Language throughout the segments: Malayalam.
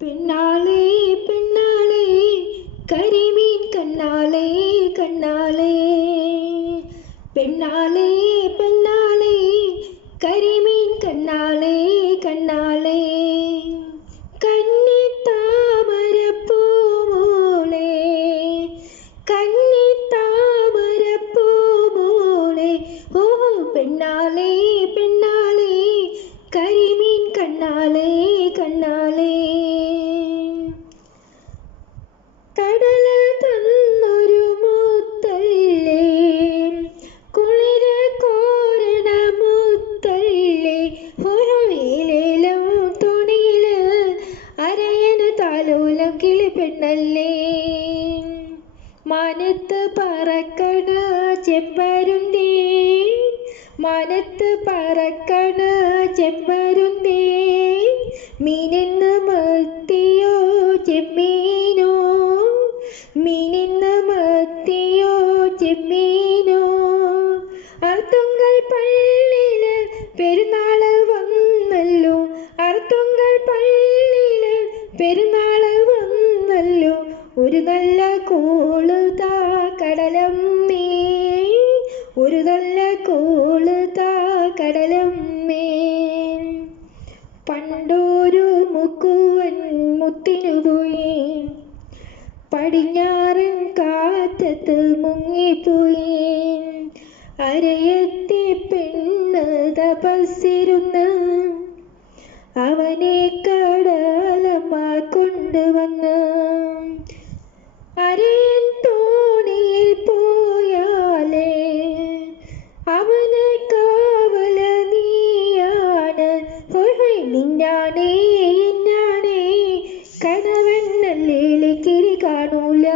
പെണ്ണാളേ പെണ്ണാളേ കരിമീൻ കണ്ണാളേ കണ്ണാളേ പെണ്ണാളേ പെണ്ണാളേ കരിമീൻ കണ്ണാളേ കണ്ണാളേ കന്നി താമരപ്പൂ മോളെ കന്നി താമരപ്പൂ മോളെ ഓ പെണ്ണാളേ പെണ്ണാളേ കരിമീൻ കണ്ണാളേ കണ്ണാളേ കടല് തന്നൊരു മുത്തല്ലേ കുളിര് കോരണ മുത്തല്ലേ ഓരോയിലും തുണിയില് അരയന് താലോലം കിളി പെണ്ണല്ലേ മനത്ത് പറക്കണ ചെമ്പരുന്തേ മനത്ത് പറക്കണ ചെമ്പരുന്തേ മീനെന്ന് മത്തിയോ ചെമ്മീനോ മീനെന്ന് മത്തിയോ ചെമ്മീനോ അർത്തുങ്കൽ പള്ളിയില് പെരുന്നാള് വന്നല്ലോ അർത്തുങ്കൽ പള്ളിയില് പെരുന്നാള് വന്നല്ലോ ഒരു നല്ല കോളുതാ കടലമ്മേ ഒരു നല്ല കോളുതാ കടലമ്മേ പണ്ടൊരു മുക്കുവൻ മുത്തിനു പോയി പടിഞ്ഞാറൻ കാറ്റത്ത് മുങ്ങിപ്പോയി അരയത്തി പെണ്ണ് തപസ്സിരുന്ന് അവനെ കടലമ്മ കൊണ്ടുവന്ന് അരയൻ തോണിയിൽ പോയാലേ അവന് കാവല നീയാണ് നിന്നാണേ എന്നാണേ കണവണ്ണല്ലേ കിരി കാണൂല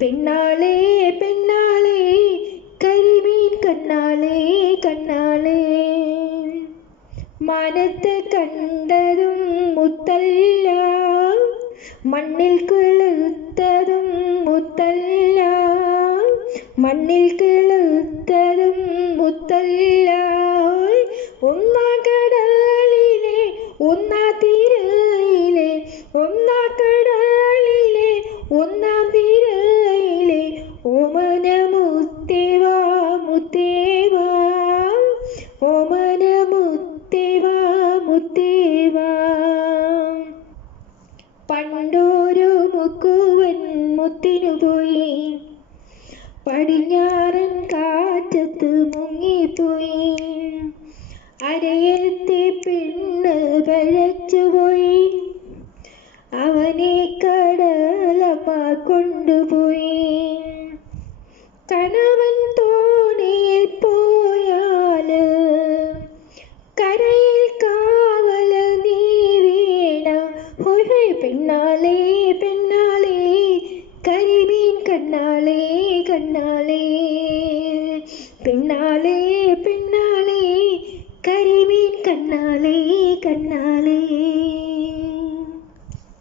പെണ്ണാളേ പെണ്ണാളേ കരിമീൻ കണ്ണാളേ കണ്ണാളേ മനത്ത് കണ്ടതും മുത്തല്ല മണ്ണിൽ കിളുത്തതും മുത്തല്ല മണ്ണിൽ കിളുത്തതും മുത്തല്ല ഒന്നാ കടലിലെ ഒന്നാ തീരയിലെ ഒന്നാ കടലിലെ ഒന്നാം തീരയിലെ ഓമന മുത്തേവാ മുത്തേവാ ഓമന മുത്തേവാ മുത്തേവാ പണ്ടൊരു മുക്കുവൻ മുത്തിനു പോയി പടിഞ്ഞാറൻ കാറ്റത്ത് മുങ്ങിപ്പോയി അരയത്തെ പെണ്ണ് പഴച്ചുപോയി അവനെ കടലമ്മ കൊണ്ടുപോയി കണവൻ തോണിയിൽ പോയാല് കരയിൽ കാവല നീ വീണ ഒരു പെണ്ണാളേ പെണ്ണാളേ കരിമീൻ കണ്ണാളേ കണ്ണാളേ പെണ്ണാളേ പെണ്ണാളേ കരിമീൻ കണ്ണാളേ കണ്ണാളേ